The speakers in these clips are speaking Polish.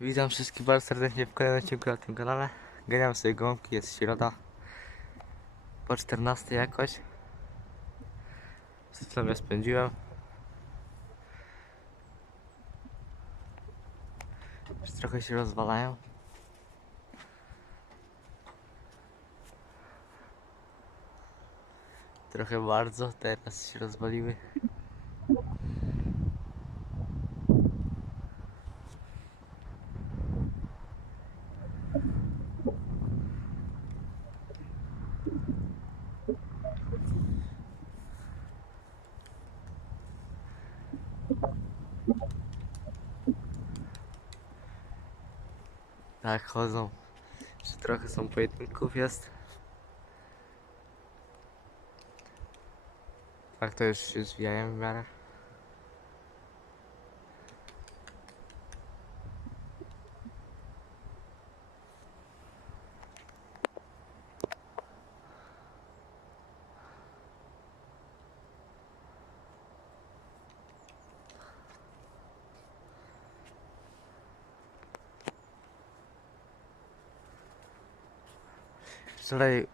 Witam wszystkich bardzo serdecznie w kolejnym odcinku na tym kanale. Ganiam sobie gąbki, jest środa. Po 14 jakoś. Przed je spędziłem. Już trochę się rozwalają. Trochę bardzo, teraz się rozwaliły. Tak, chodzą. Jeszcze trochę są pojedynków jest. Tak, to już się zwijają w miarę. Wczoraj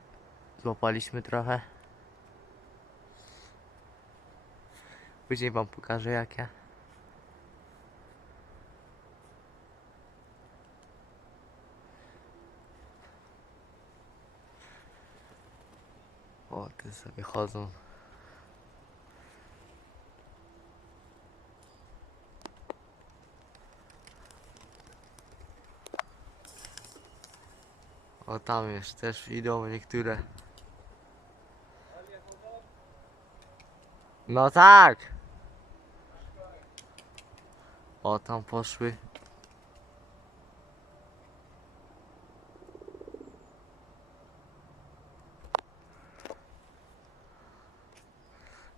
złapaliśmy trochę. Później wam pokażę jakie. O, ty sobie chodzą. O, tam jeszcze też idą niektóre. No tak! O, tam poszły.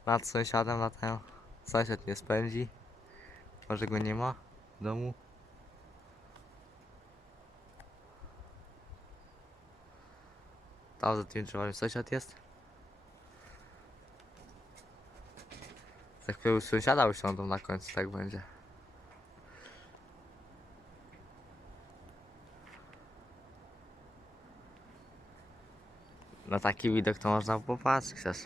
Nad sąsiadem latają. Sąsiad nie spędzi. Może go nie ma w domu. Tam za tymi drzewami sąsiad jest. Za chwilę u sąsiada usiądą na końcu, tak będzie. Na taki widok to można popatrzeć też.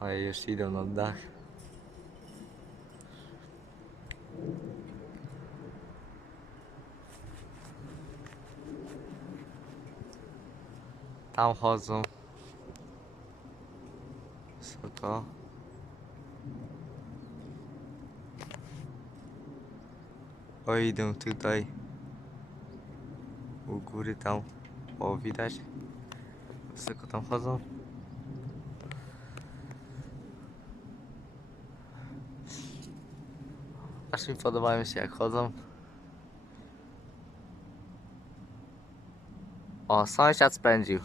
Ale już idą na dach. Tam chodzą. Co to? O, idę tutaj. U góry tam. O, widać. Wysoko tam chodzą. Aż mi podobają się jak chodzą. O, sąsiad spędził.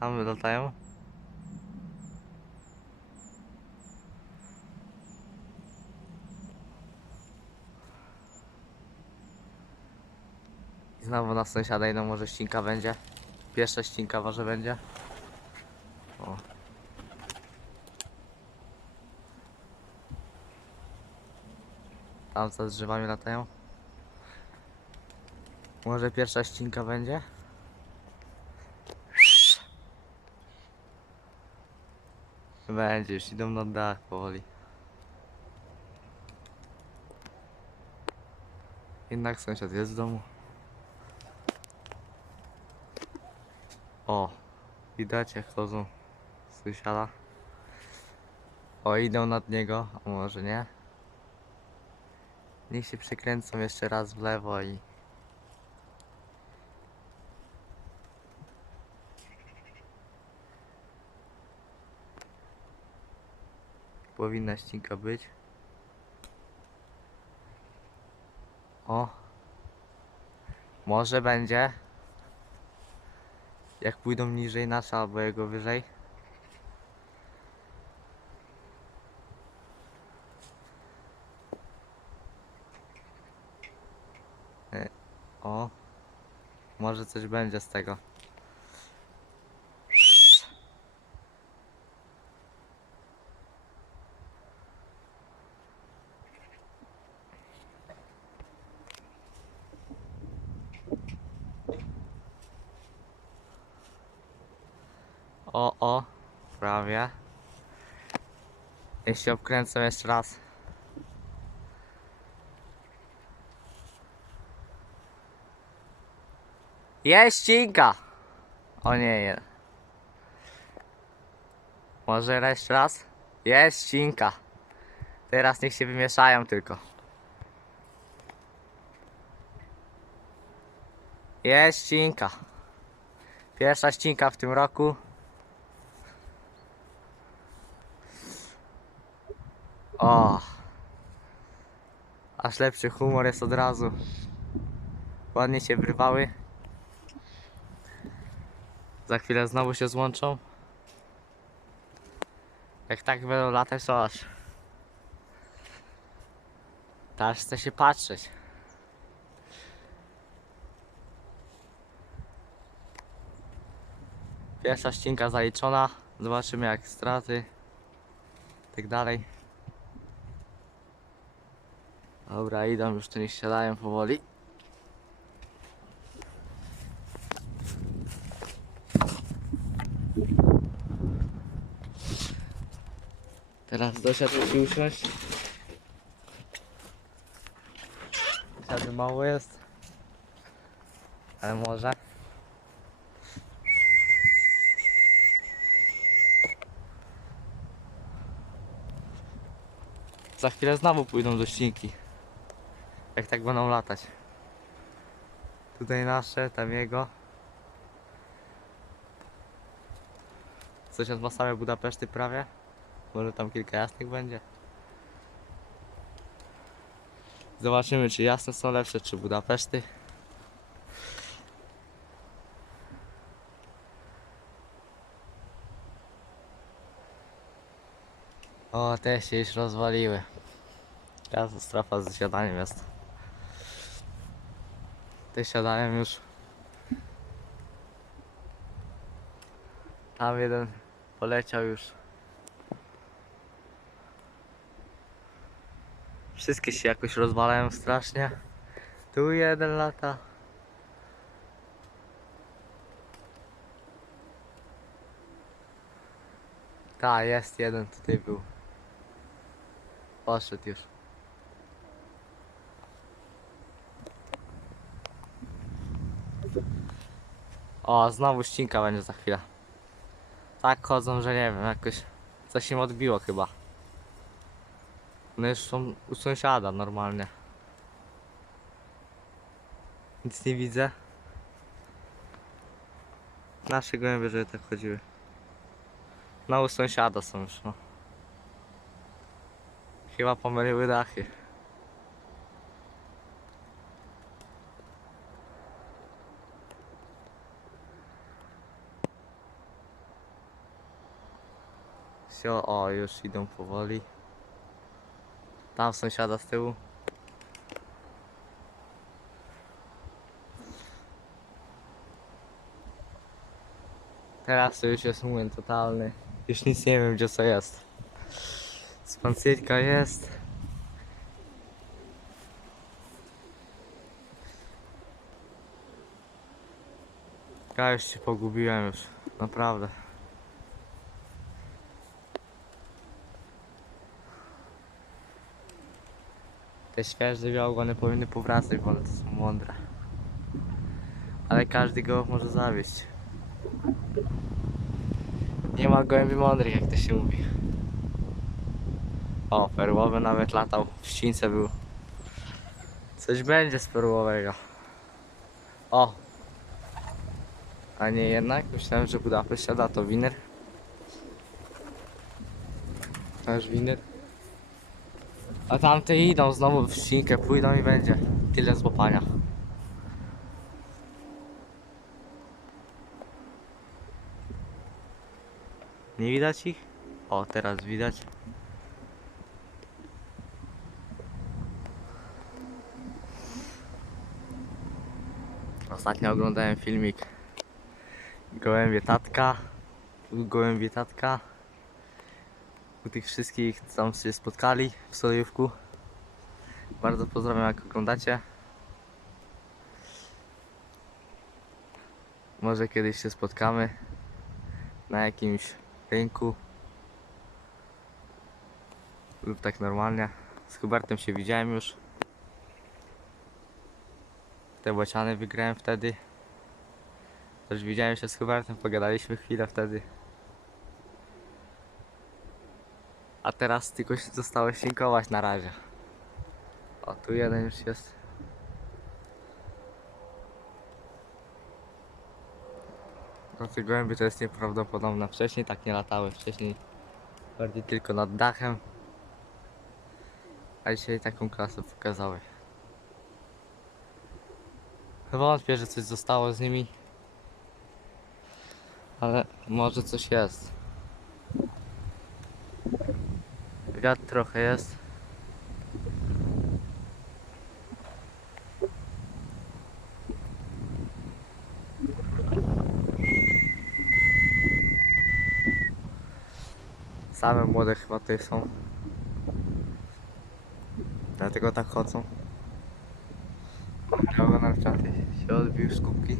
Tam latają. Znowu na sąsiada idą, może ścinka będzie. Pierwsza ścinka może będzie. O. Tam za drzewami latają. Może pierwsza ścinka będzie? Będzie, już idą na dach powoli. Jednak sąsiad jest w domu. O, widać jak chodzą sąsiada. O, idą nad niego, a może nie? Niech się przykręcą jeszcze raz w lewo i... Powinna ścinka być. O. Może będzie. Jak pójdą niżej nasza albo jego wyżej. E, O. Może coś będzie z tego. o, o. Prawie. Jeśli obkręcę jeszcze raz. Jest ścinka! O nie, nie. Może jeszcze raz? Jest ścinka. Teraz niech się wymieszają tylko. Jest ścinka. Pierwsza ścinka w tym roku. O! Aż lepszy humor jest od razu. Ładnie się wrywały. Za chwilę znowu się złączą. Jak tak będą latać, to aż. To aż chce się patrzeć. Pierwsza ścinka zaliczona. Zobaczymy jak straty. Tak dalej. Dobra, idą już tu niech siadają powoli. Teraz dosiadł się usiąść. Siady mało jest. Ale może. Za chwilę znowu pójdą do ścinki. Jak tak będą latać. Tutaj nasze, tam jego. Sąsiad ma same Budapeszty prawie. Może tam kilka jasnych będzie. Zobaczymy czy jasne są lepsze, czy Budapeszty. O, te się już rozwaliły. Teraz strefa z siadaniem jest. Te siadają już. Tam jeden poleciał już. Wszystkie się jakoś rozwalają strasznie. Tu jeden lata. Ta, jest jeden tutaj był. Poszedł już. O, znowu ścinka będzie za chwilę. Tak chodzą, że nie wiem, jakoś coś im odbiło chyba. No już są u sąsiada normalnie. Nic nie widzę. Nasze gołębie, żeby tak chodziły. No u sąsiada są już, no. Chyba pomyliły dachy. Sio, o, już idą powoli. Tam sąsiada z tyłu. Teraz to już jest młyn totalny. Już nic nie wiem gdzie co jest. Spancyrka jest. Ja już się pogubiłem już, naprawdę. Te świeże białogony powinny powracać, bo one to są mądre. Ale każdy go może zawieść. Nie ma gołębi mądrych, jak to się mówi. O, perłowy nawet latał, w ścince był. Coś będzie z perłowego. O! A nie jednak? Myślałem, że Budapeszt siada, to winer. Już winer. A tamte idą znowu w ścinkę, pójdą i będzie. Tyle złapania. Nie widać ich? O, teraz widać. Ostatnio oglądałem filmik Gołębie Tatka Gołębie Tatka tych wszystkich co tam się spotkali w Solejówku bardzo pozdrawiam jak oglądacie może kiedyś się spotkamy na jakimś rynku lub tak normalnie. Z Hubertem się widziałem już. Te bociany wygrałem wtedy. Też widziałem się z Hubertem, pogadaliśmy chwilę wtedy. A teraz tylko się zostało ścinkować na razie. O, tu jeden już jest. No te gołębie to jest nieprawdopodobne. Wcześniej tak nie latały. Wcześniej bardziej tylko nad dachem. A dzisiaj taką klasę pokazały. Wątpię, że coś zostało z nimi. Ale może coś jest. Wiatr trochę jest. Same młode chyba tutaj są. Dlatego tak chodzą. Biały narciaty się odbił z kubki.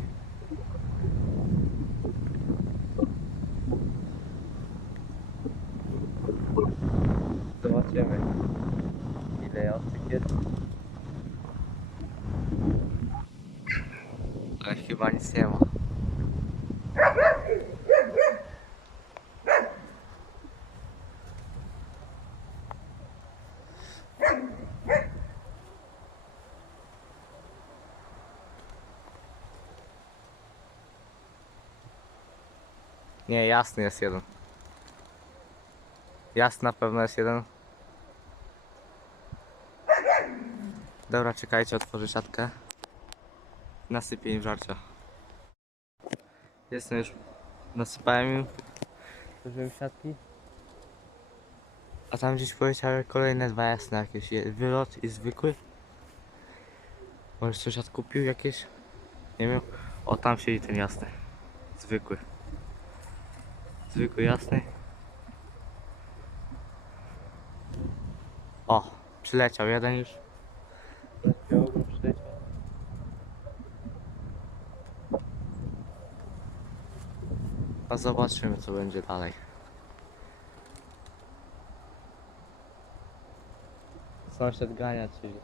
Zobaczymy ile jawcek jest. Ale chyba nic nie ma. Nie, jasny jest jeden. Jasny na pewno jest jeden. Dobra, czekajcie, otworzę siatkę. Nasypię im żarcia. Jestem już. Nasypałem im. Otworzyłem siatki. A tam gdzieś poleciały kolejne dwa jasne jakieś. Wylot i zwykły. Może coś odkupił jakieś? Nie wiem. O, tam siedzi ten jasny. Zwykły. Zwykły jasny. O, przyleciał jeden już. A zobaczymy co będzie dalej. Sąsiad gania czyli.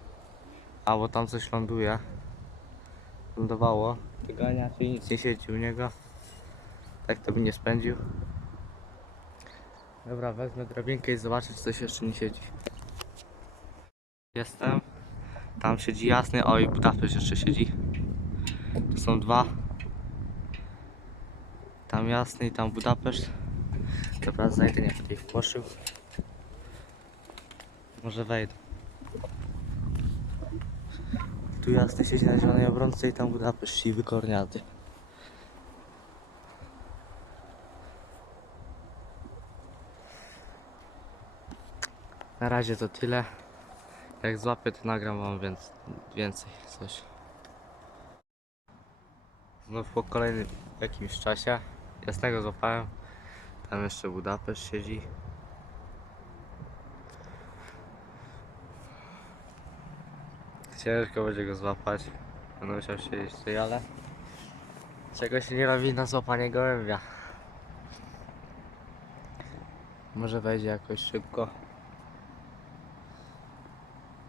A bo tam coś ląduje. Lądowało. Gania czyli nic nie siedzi u niego. Tak to by nie spędził. Dobra, wezmę drabinkę i zobaczę, czy coś jeszcze nie siedzi. Jestem. Tam siedzi jasny. O, i Budapeszt jeszcze siedzi. Tu są dwa. Tam jasny i tam Budapeszt. Dobra, zajdę, nie będę ich wpłoszył. Może wejdę. Tu jasny siedzi na zielonej obronce i tam Budapeszt siwy korniaty. Na razie to tyle. Jak złapię, to nagram wam więc, więcej coś. Znów po kolejnym jakimś czasie. Jasnego złapałem. Tam jeszcze Budapeszt siedzi. Ciężko będzie go złapać. Będę musiał siedzieć tutaj, ale czego się nie robi na złapanie gołębia. Może wejdzie jakoś szybko.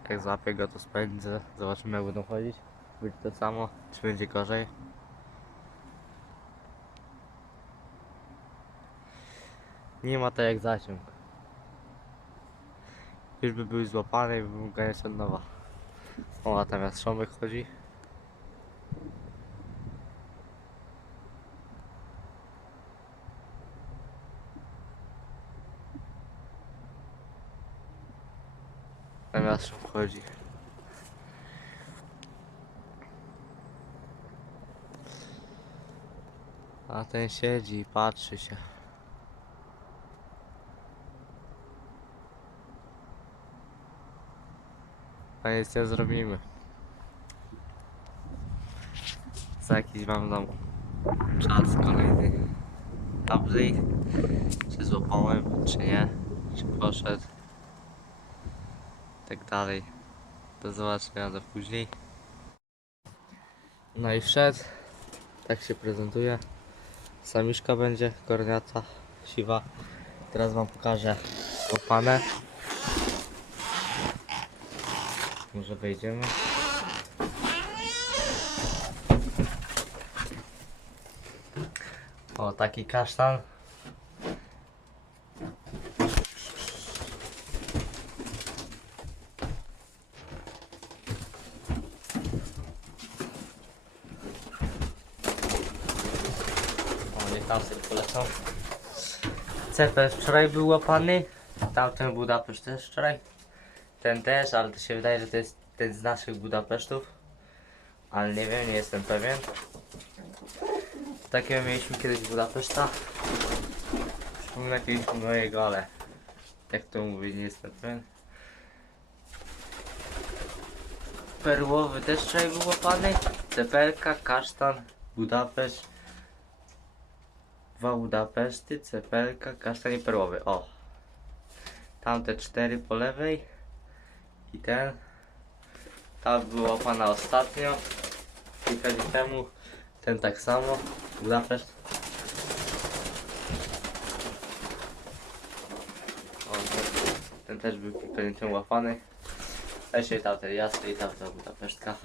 Jak złapię go to spędzę. Zobaczymy jak będą chodzić. Będzie to samo, czy będzie gorzej. Nie ma tak jak zaciąg. Już by były złapane i by mógł ganiać od nowa. O, a tam jastrząbek chodzi. Tam jastrząb chodzi. A ten siedzi i patrzy się. A nic nie zrobimy. Za jakiś wam dam czas kolejny update. Czy złapałem, czy nie. Czy poszedł. Tak dalej. Do zobaczenia do później. No i wszedł. Tak się prezentuje. Samiszka będzie, korniata, siwa. Teraz wam pokażę łopane. Może wejdziemy. O, taki kasztan. O, niech tam sobie polecą. Cepel wczoraj był łapany. Tamten Budapeszt też wczoraj. Ten też, ale to się wydaje, że to jest ten z naszych Budapesztów. Ale nie wiem, nie jestem pewien. Takiego mieliśmy kiedyś Budapeszta. Przypomnę kiedyś mojego, ale jak to mówię, nie jestem pewien. Perłowy też wczoraj był łapany. Cepelka, kasztan, Budapeszt. Wałdapeszty, cepelka, kasztan i perłowy. O! Tamte cztery po lewej. I ten. Ta była pana ostatnio. Kilka dni temu. Ten tak samo. Budapeszt. Ten też był kilka dni łapany. Też i tamten jasny i tamta Budapesztka.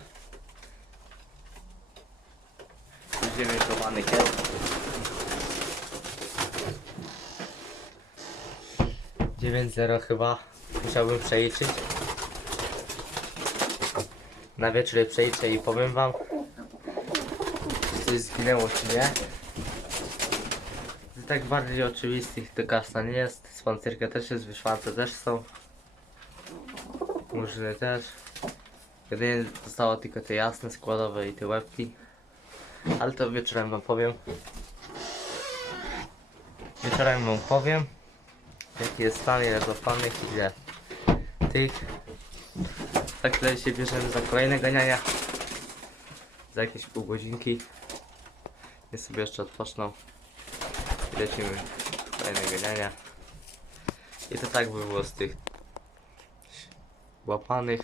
Ziemię kieł. 9.0 chyba musiałbym przeliczyć. Na wieczór przeliczę i powiem wam, czy coś zginęło czy nie. Z tak bardziej oczywistych to kasna nie jest, spancerka też jest, wyszłance też są. Murzyny też. Jedynie zostało tylko te jasne, składowe i te łebki. Ale to wieczorem wam powiem. Wieczorem wam powiem. Jaki jest stan, ile złapanych, ile tych. Tak tutaj się bierzemy za kolejne ganiania. Za jakieś pół godzinki. Nie sobie jeszcze odpoczną. I lecimy kolejne ganiania. I to tak by było z tych łapanych.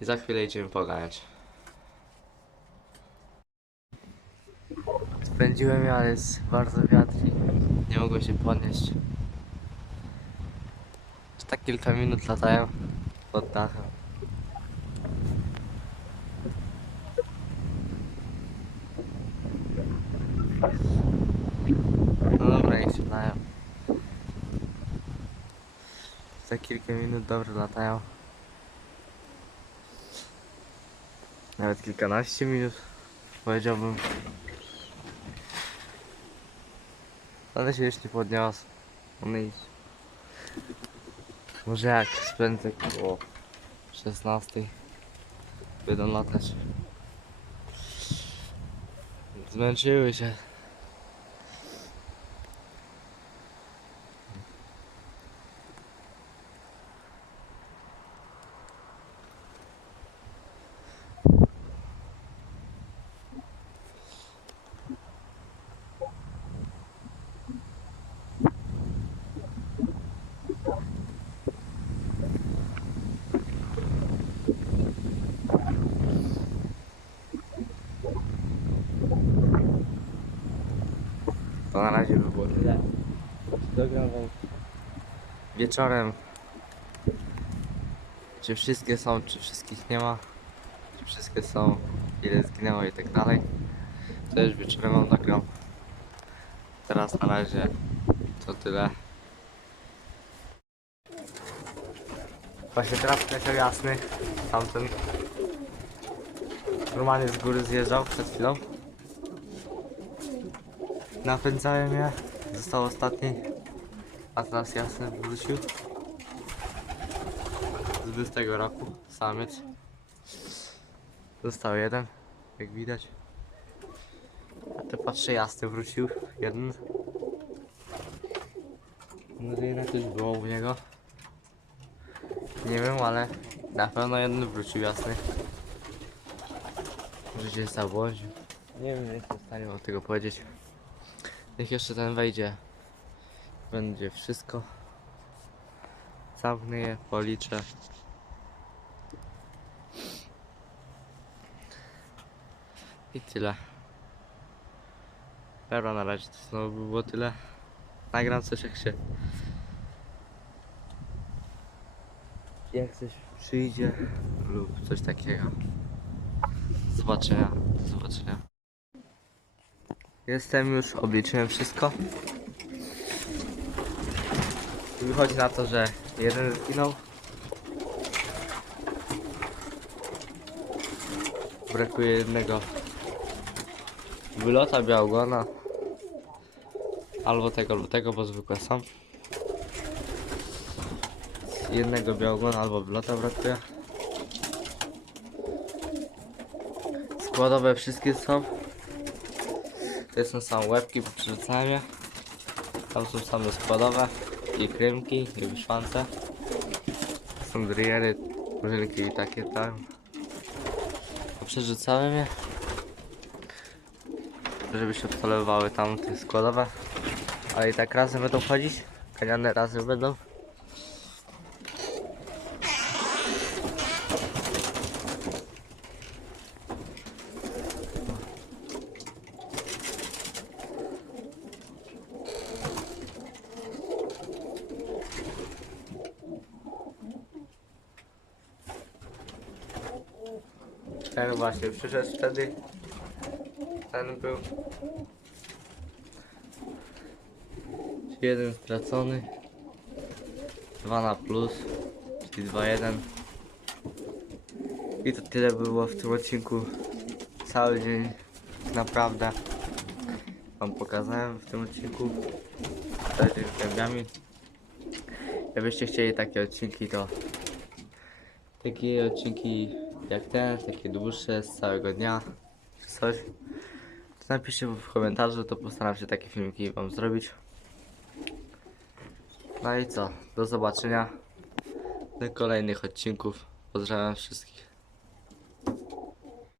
I za chwilę idziemy poganiać. Spędziłem ale jest bardzo wiatr i nie mogłem się podnieść. Czy tak kilka minut latają pod dachem. No dobra, niech się dają. Za kilka minut dobrze latają. Nawet kilkanaście minut powiedziałbym. Ale się jeszcze nie podniosł. On idź. Może jak spędzę koło 16 będą latać. Zmęczyły się. To na razie by było tyle. Dogram wam wieczorem. Czy wszystkie są, czy wszystkich nie ma. Czy wszystkie są, ile zginęło i tak dalej. To już wieczorem wam nagram. Teraz na razie to tyle. Właśnie teraz leciał jasny. Tamten normalnie z góry zjeżdżał przed chwilą. Napędzałem je. Został ostatni. A teraz jasny wrócił. Z 20 roku. Samiec. Został jeden. Jak widać. A to patrzę jasny wrócił. Jeden. Może coś było u niego. Nie wiem, ale na pewno jeden wrócił jasny. Może się zabłodził. Nie wiem, nie jestem w stanie o tego powiedzieć. Niech jeszcze ten wejdzie. Będzie wszystko. Zamknę je, policzę. I tyle. Dobra, na razie to znowu by było tyle. Nagram coś jak się... Jak coś przyjdzie lub coś takiego. Zobaczenia, zobaczenia. Jestem już, obliczyłem wszystko. Wychodzi na to, że jeden zginął. Brakuje jednego wylota białgona. Albo tego, albo tego, bo zwykłe są. Jednego białgona albo wylota brakuje. Składowe wszystkie są. To są same łebki, poprzerzucałem je. Tam są same składowe. I krymki, i wyszłance. Są driery, murzynki i takie tam. Poprzerzucałem je. Żeby się obsalowały tam te składowe. Ale i tak razem będą chodzić. Kaniane razem będą. Ten właśnie przyszedł wtedy. Ten był. Jeden stracony. Dwa na plus. Czyli 2-1. I to tyle było w tym odcinku. Cały dzień naprawdę wam pokazałem w tym odcinku. Dzień z gębiami. Jakbyście chcieli takie odcinki to takie odcinki jak ten, takie dłuższe z całego dnia czy coś, to napiszcie w komentarzu, to postaram się takie filmiki wam zrobić. No i co, do zobaczenia do kolejnych odcinków. Pozdrawiam wszystkich.